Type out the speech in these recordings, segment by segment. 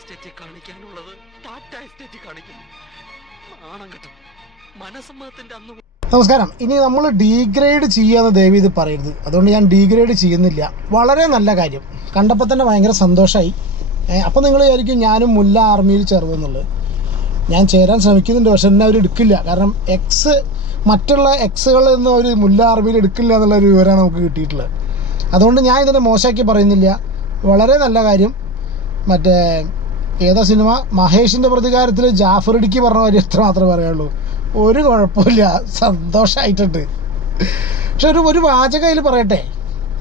Estate കാണിക്കാനുള്ളത് Tata estate കാണിക്കും. നാണം കെട്ടും മനസമ്മതത്തിന്റെ അന്ന്. നമസ്കാരം. ഇനി നമ്മൾ ഡീഗ്രേഡ് ചെയ്യാന്ന് ദയവ് ഇത് പറയരുത്. അതുകൊണ്ട് ഞാൻ ഡീഗ്രേഡ് ചെയ്യുന്നില്ല. വളരെ നല്ല കാര്യം കണ്ടപ്പോൾ തന്നെ ഭയങ്കര സന്തോഷമായി. അപ്പോൾ നിങ്ങൾ വിചാരിക്കും ഞാനും മുല്ല ആർമിയിൽ ചേർന്നെന്നുള്ളത്. ഞാൻ ചേരാൻ ശ്രമിക്കുന്നുണ്ട്, പക്ഷെ എന്നെ അവർ എടുക്കില്ല. കാരണം മറ്റുള്ള എക്സുകളിൽ നിന്ന് അവർ മുല്ല ആർമിയിൽ എടുക്കില്ല എന്നുള്ളൊരു വിവരമാണ് നമുക്ക് കിട്ടിയിട്ടുള്ളത്. അതുകൊണ്ട് ഞാൻ ഇതിനെ മോശമാക്കി പറയുന്നില്ല. വളരെ നല്ല കാര്യം. മറ്റേ ഏതാ സിനിമ, മഹേഷിൻ്റെ പ്രതികാരത്തിൽ ജാഫർ ഇടുക്കി പറഞ്ഞ കാര്യം എത്ര മാത്രമേ പറയുള്ളൂ. ഒരു കുഴപ്പമില്ല, സന്തോഷമായിട്ടുണ്ട്. പക്ഷെ ഒരു വാചകം അതിൽ പറയട്ടെ.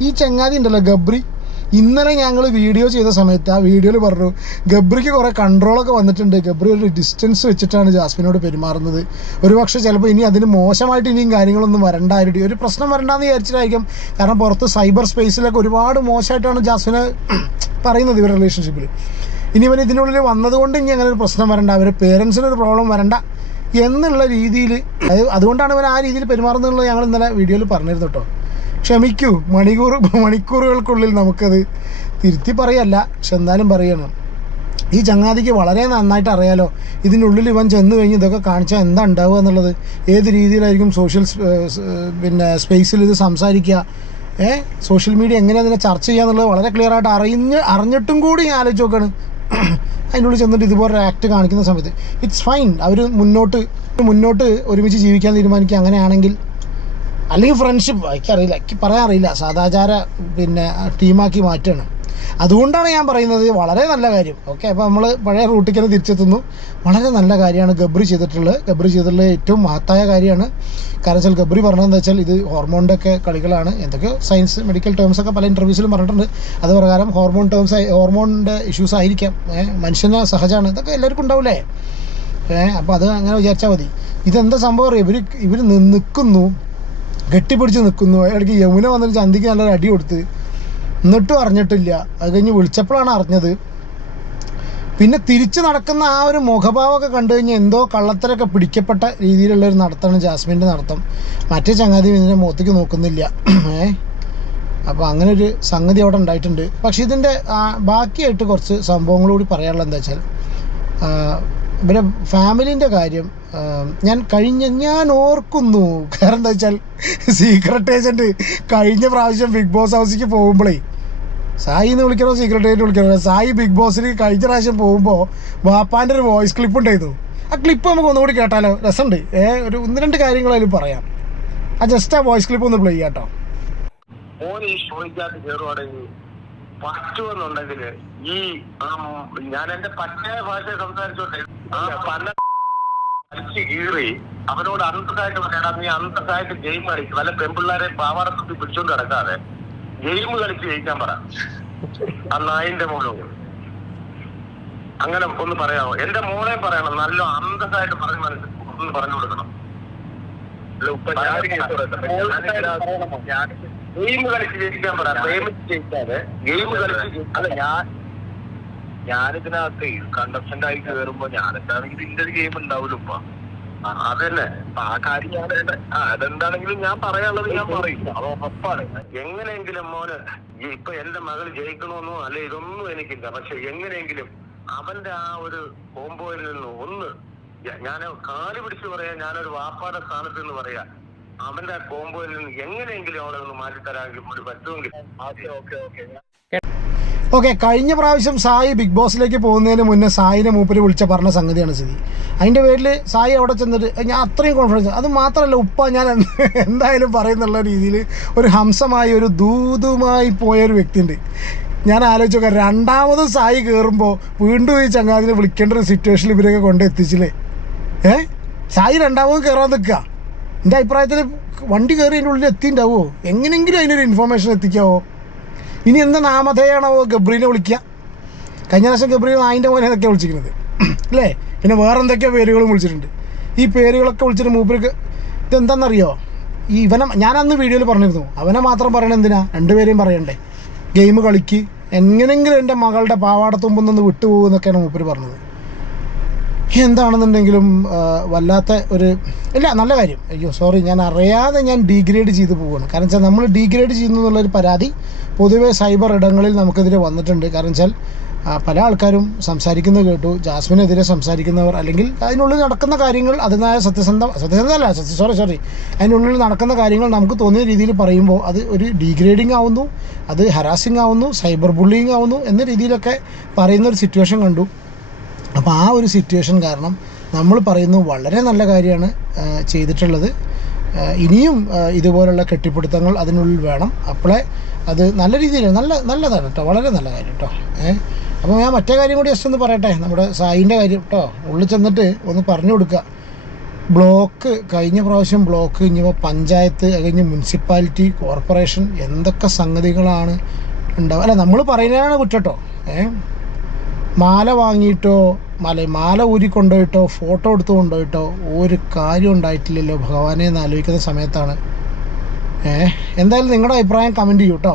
ഈ ചങ്ങാതി ഉണ്ടല്ലോ ഗബ്രി, ഇന്നലെ ഞങ്ങൾ വീഡിയോ ചെയ്ത സമയത്ത് ആ വീഡിയോയിൽ പറഞ്ഞു ഗബ്രിക്ക് കുറേ കൺട്രോളൊക്കെ വന്നിട്ടുണ്ട്. ഗബ്രി ഒരു ഡിസ്റ്റൻസ് വെച്ചിട്ടാണ് ജാസ്മിനോട് പെരുമാറുന്നത്. ഒരുപക്ഷെ ചിലപ്പോൾ ഇനി അതിന് മോശമായിട്ട് ഇനിയും കാര്യങ്ങളൊന്നും വരണ്ടായിരുന്നു, ഒരു പ്രശ്നം വരണ്ടെന്ന് വിചാരിച്ചിട്ടായിരിക്കും. കാരണം പുറത്ത് സൈബർ സ്പേസിലൊക്കെ ഒരുപാട് മോശമായിട്ടാണ് ജാസ്മിനെ പറയുന്നത് ഇവരുടെ റിലേഷൻഷിപ്പിൽ. ഇനി ഇവൻ ഇതിനുള്ളിൽ വന്നതുകൊണ്ട് ഇനി അങ്ങനെ ഒരു പ്രശ്നം വരണ്ട, അവരുടെ പേരൻസിനൊരു പ്രോബ്ലം വരണ്ട എന്നുള്ള രീതിയിൽ, അതുകൊണ്ടാണ് ഇവൻ ആ രീതിയിൽ പെരുമാറുന്നതെന്നുള്ളത് ഞങ്ങൾ ഇന്നലെ വീഡിയോയിൽ പറഞ്ഞിരുന്നു കേട്ടോ. ക്ഷമിക്കൂ, മണിക്കൂറുകൾക്കുള്ളിൽ നമുക്കത് തിരുത്തി പറയല്ല, പക്ഷെ എന്നാലും പറയണം. ഈ ചങ്ങാതിക്ക് വളരെ നന്നായിട്ട് അറിയാലോ ഇതിനുള്ളിൽ ഇവൻ ചെന്ന് കഴിഞ്ഞ് ഇതൊക്കെ കാണിച്ചാൽ എന്താ ഉണ്ടാവുക എന്നുള്ളത്, ഏത് രീതിയിലായിരിക്കും സോഷ്യൽ സ്പേസിൽ ഇത് സംസാരിക്കുക, സോഷ്യൽ മീഡിയ എങ്ങനെ അതിനെ ചർച്ച ചെയ്യുക എന്നുള്ളത് വളരെ ക്ലിയർ ആയിട്ട് അറിഞ്ഞിട്ടും കൂടി ഞാൻ ആലോചിച്ച് നോക്കുകയാണ്. അതിനുള്ളിൽ ചെന്നിട്ട് ഇതുപോലെ ആക്ട് കാണിക്കുന്ന സമയത്ത് ഇറ്റ്സ് ഫൈൻ. അവർ മുന്നോട്ട് ഒരുമിച്ച് ജീവിക്കാൻ തീരുമാനിക്കുക. അങ്ങനെയാണെങ്കിൽ, അല്ലെങ്കിൽ ഫ്രണ്ട്ഷിപ്പ് എനിക്കറിയില്ല, എനിക്ക് പറയാൻ അറിയില്ല, സദാചാര ടീമാക്കി മാറ്റുകയാണ്. അതുകൊണ്ടാണ് ഞാൻ പറയുന്നത് വളരെ നല്ല കാര്യം. ഓക്കെ, അപ്പോൾ നമ്മൾ പഴയ റൂട്ടിൽ തിരിച്ചെത്തുന്നു. വളരെ നല്ല കാര്യമാണ് ഗബ്രി ചെയ്തിട്ടുള്ളത് ഏറ്റവും മഹത്തായ കാര്യമാണ്. കാരണം വെച്ചാൽ ഗബ്രി പറഞ്ഞതെന്ന് വെച്ചാൽ ഇത് ഹോർമോണിൻ്റെ ഒക്കെ കളികളാണ്. എന്തൊക്കെയോ സയൻസ് മെഡിക്കൽ ടേംസൊക്കെ പല ഇൻ്റർവ്യൂസിലും പറഞ്ഞിട്ടുണ്ട്. അത് പ്രകാരം ഹോർമോണിൻ്റെ ഇഷ്യൂസ് ആയിരിക്കാം, മനുഷ്യന് സഹജമാണ്, ഇതൊക്കെ എല്ലാവർക്കും ഉണ്ടാവില്ലേ. അപ്പോൾ അത് അങ്ങനെ വിചാരിച്ചാൽ മതി. ഇതെന്താ സംഭവം അറിയാം, ഇവർ നിൽക്കുന്നു, കെട്ടിപ്പിടിച്ച് നിൽക്കുന്നു. ഇടയ്ക്ക് യമുന വന്നിട്ട് ചന്തിക്ക് നല്ലൊരു അടി കൊടുത്ത്, എന്നിട്ടും അറിഞ്ഞിട്ടില്ല. അത് കഴിഞ്ഞ് വിളിച്ചപ്പോഴാണ് അറിഞ്ഞത്. പിന്നെ തിരിച്ച് നടക്കുന്ന ആ ഒരു മുഖഭാവമൊക്കെ കണ്ടു കഴിഞ്ഞാൽ എന്തോ കള്ളത്തരൊക്കെ പിടിക്കപ്പെട്ട രീതിയിലുള്ളൊരു നടത്തമാണ് ജാസ്മിൻ്റെ നടത്തം. മറ്റേ ചങ്ങാതി ഇതിൻ്റെ മുഖത്തേക്ക് നോക്കുന്നില്ല. അപ്പോൾ അങ്ങനെ ഒരു സംഗതി അവിടെ ഉണ്ടായിട്ടുണ്ട്. പക്ഷേ ഇതിൻ്റെ ബാക്കിയായിട്ട് കുറച്ച് സംഭവങ്ങളൂടി പറയാനുള്ളത് എന്താ വെച്ചാൽ, പിന്നെ ഫാമിലീൻ്റെ കാര്യം ഞാൻ ഓർക്കുന്നു. കാരണം എന്താ വെച്ചാൽ സീക്രട്ട് ഏജൻറ്റ് കഴിഞ്ഞ പ്രാവശ്യം ബിഗ് ബോസ് ഹൗസിലേക്ക് പോകുമ്പോഴേ, സായി എന്ന് വിളിക്കണോ സീക്രട്ട് ഏജൻറ്റ് വിളിക്കണോ, സായി ബിഗ് ബോസിൽ കഴിഞ്ഞ പ്രാവശ്യം പോകുമ്പോൾ വാപ്പാൻ്റെ ഒരു വോയിസ് ക്ലിപ്പ് ഉണ്ടായിരുന്നു. ആ ക്ലിപ്പ് നമുക്ക് ഒന്നുകൂടി കേട്ടാലോ, രസമുണ്ട്. ഒരു 1-2 കാര്യങ്ങൾ അതിൽ പറയാം. ജസ്റ്റ് ആ വോയിസ് ക്ലിപ്പ് ഒന്ന് പ്ലേ ചെയ്യാം കേട്ടോ. പറ്റുമെന്നുണ്ടെങ്കിൽ ഈ ഞാൻ എന്റെ പച്ചയ ഭാഷ സംസാരിച്ചോട്ടെ, കീറി അവനോട് അന്തസ്സായിട്ട് പറയണം, നീ അന്തസ്സായിട്ട് ഗെയിം കളിക്കും, വല്ല പെൺപിള്ളേരെ പാവാടത്തൊക്കെ പിടിച്ചോണ്ട് കിടക്കാതെ ഗെയിം കളിച്ച് ജയിക്കാൻ പറ. ആ നായിന്റെ മോളോട് അങ്ങനെ ഒന്ന് പറയാമോ? എന്റെ മോളെ പറയണം, നല്ല അന്തസ്സായിട്ട് ഒന്ന് പറഞ്ഞു കൊടുക്കണം. ഗെയിം കളിച്ച് ജയിക്കാൻ പറ, പ്രേമിച്ച് ജയിക്കാതെ ഗെയിം കളിച്ച്. അല്ല, ഞാനിതിനകത്ത് കണ്ടസ്റ്റന്റ് ആയി കയറുമ്പോ ഞാനെന്താണെങ്കിലും ഇതിന്റെ ഒരു ഗെയിം ഉണ്ടാവില്ല ഇപ്പൊ. അതന്നെ ആ കാര്യം ഞാൻ അതെന്താണെങ്കിലും ഞാൻ പറയാനുള്ളത് ഞാൻ പറയും, അത് ഉറപ്പാണ്. എങ്ങനെയെങ്കിലും മോന് ഇപ്പൊ എന്റെ മകൾ ജയിക്കണമെന്നോ അല്ലെ ഇതൊന്നും എനിക്കില്ല, പക്ഷെ എങ്ങനെയെങ്കിലും അവന്റെ ആ ഒരു കോമ്പോയിൽ നിന്ന് ഒന്ന് ഞാൻ കാല് പിടിച്ച് പറയാ, ഞാനൊരു വാപ്പാടെ സ്ഥാനത്ത് നിന്ന് പറയാ, അവന്റെ ആ കോമ്പോയിൽ നിന്ന് എങ്ങനെയെങ്കിലും അവളെ ഒന്ന് മാറ്റിത്തരാമെങ്കിൽ കൂടി പറ്റുമെങ്കിൽ. ഓക്കെ, കഴിഞ്ഞ പ്രാവശ്യം സായി ബിഗ് ബോസിലേക്ക് പോകുന്നതിന് മുന്നേ സായിനെ മൂപ്പര് പറഞ്ഞ സംഗതിയാണ് സ്ഥിതി. അതിൻ്റെ പേരിൽ സായി അവിടെ ചെന്നിട്ട് ഞാൻ അത്രയും കോൺഫിഡൻസ്, അത് മാത്രമല്ല ഉപ്പ ഞാൻ എന്തായാലും പറയുന്നുള്ള രീതിയിൽ ഒരു ഹംസമായി ഒരു ദൂതുമായി പോയൊരു വ്യക്തിയുണ്ട്. ഞാൻ ആലോചിച്ച് നോക്കാം, രണ്ടാമത് സായി കയറുമ്പോൾ വീണ്ടും ഈ ചങ്ങാതിനെ വിളിക്കേണ്ട ഒരു സിറ്റുവേഷനിൽ ഇവരൊക്കെ കൊണ്ടെത്തിച്ചില്ലേ. സായി രണ്ടാമത് കയറാൻ നിൽക്കുക. എൻ്റെ അഭിപ്രായത്തിൽ വണ്ടി കയറി അതിൻ്റെ ഉള്ളിൽ എത്തിയിട്ടുണ്ടാവുമോ, എങ്ങനെയെങ്കിലും അതിനൊരു ഇൻഫോർമേഷൻ എത്തിക്കാവോ. ഇനി എന്താ നാമധേയാണോ ഗബ്രീനെ വിളിക്കുക? കഴിഞ്ഞ പ്രാവശ്യം ഗബ്രീ നായിൻ്റെ മോനെ എന്നൊക്കെയാണ് വിളിച്ചിരിക്കുന്നത് അല്ലേ. പിന്നെ വേറെ എന്തൊക്കെയോ പേരുകളും വിളിച്ചിട്ടുണ്ട്. ഈ പേരുകളൊക്കെ വിളിച്ചിട്ട് മൂപ്പർക്ക് ഇതെന്താണെന്നറിയോ, ഈ ഞാൻ അന്ന് വീഡിയോയിൽ പറഞ്ഞിരുന്നു, അവനെ മാത്രം പറയണത് എന്തിനാ, രണ്ടുപേരെയും പറയണ്ടേ. ഗെയിം കളിക്ക്, എങ്ങനെയെങ്കിലും എൻ്റെ മകളുടെ പാവാടത്തുമ്പൊന്നൊന്ന് വിട്ടുപോകുമെന്നൊക്കെയാണ് മൂപ്പര് പറഞ്ഞത്. എന്താണെന്നുണ്ടെങ്കിലും വല്ലാത്ത ഒരു ഇല്ല, നല്ല കാര്യം. അയ്യോ സോറി, ഞാൻ അറിയാതെ ഞാൻ ഡീഗ്രേഡ് ചെയ്ത് പോവുകയാണ്. കാരണം വെച്ചാൽ നമ്മൾ ഡീഗ്രേഡ് ചെയ്യുന്നു എന്നുള്ളൊരു പരാതി പൊതുവേ സൈബർ ഇടങ്ങളിൽ നമുക്കെതിരെ വന്നിട്ടുണ്ട്. കാരണം വെച്ചാൽ പല ആൾക്കാരും സംസാരിക്കുന്നത് കേട്ടു, ജാസ്മിനെതിരെ സംസാരിക്കുന്നവർ, അല്ലെങ്കിൽ അതിനുള്ളിൽ നടക്കുന്ന കാര്യങ്ങൾ അതിനായ അതിനുള്ളിൽ നടക്കുന്ന കാര്യങ്ങൾ നമുക്ക് തോന്നിയ രീതിയിൽ പറയുമ്പോൾ അത് ഒരു ഡീഗ്രേഡിങ് ആവുന്നു, അത് ഹരാസിങ് ആവുന്നു, സൈബർ ബുള്ളിങ് ആവുന്നു എന്ന രീതിയിലൊക്കെ പറയുന്നൊരു സിറ്റുവേഷൻ കണ്ടു. അപ്പോൾ ആ ഒരു സിറ്റുവേഷൻ കാരണം നമ്മൾ പറയുന്നു വളരെ നല്ല കാര്യമാണ് ചെയ്തിട്ടുള്ളത്. ഇനിയും ഇതുപോലുള്ള കെട്ടിപ്പിടുത്തങ്ങൾ അതിനുള്ളിൽ വേണം. അപ്പോഴേ അത് നല്ല രീതിയിൽ നല്ലതാണ് കേട്ടോ, വളരെ നല്ല കാര്യം കേട്ടോ. അപ്പോൾ ഞാൻ മറ്റേ കാര്യം കൂടി ജസ്റ്റ് ഒന്ന് പറയട്ടെ, നമ്മുടെ സായിൻ്റെ കാര്യം കേട്ടോ. ഉള്ളിൽ ചെന്നിട്ട് ഒന്ന് പറഞ്ഞു കൊടുക്കുക. ബ്ലോക്ക് കഴിഞ്ഞ പ്രാവശ്യം ബ്ലോക്ക്, ഇനിയിപ്പോൾ പഞ്ചായത്ത്, കഴിഞ്ഞ് മുനിസിപ്പാലിറ്റി, കോർപ്പറേഷൻ, എന്തൊക്കെ സംഗതികളാണ് ഉണ്ടാവുക. അല്ല, നമ്മൾ പറയുന്നതാണ് കുറ്റട്ടോ. മാല വാങ്ങിയിട്ടോ മാല ഊരി കൊണ്ടുപോയിട്ടോ ഫോട്ടോ എടുത്ത് കൊണ്ടുപോയിട്ടോ ഒരു കാര്യം ഉണ്ടായിട്ടില്ലല്ലോ ഭഗവാനെ എന്ന് ആലോചിക്കുന്ന സമയത്താണ്. എന്തായാലും നിങ്ങളുടെ അഭിപ്രായം കമൻറ്റ് ചെയ്യൂ കേട്ടോ.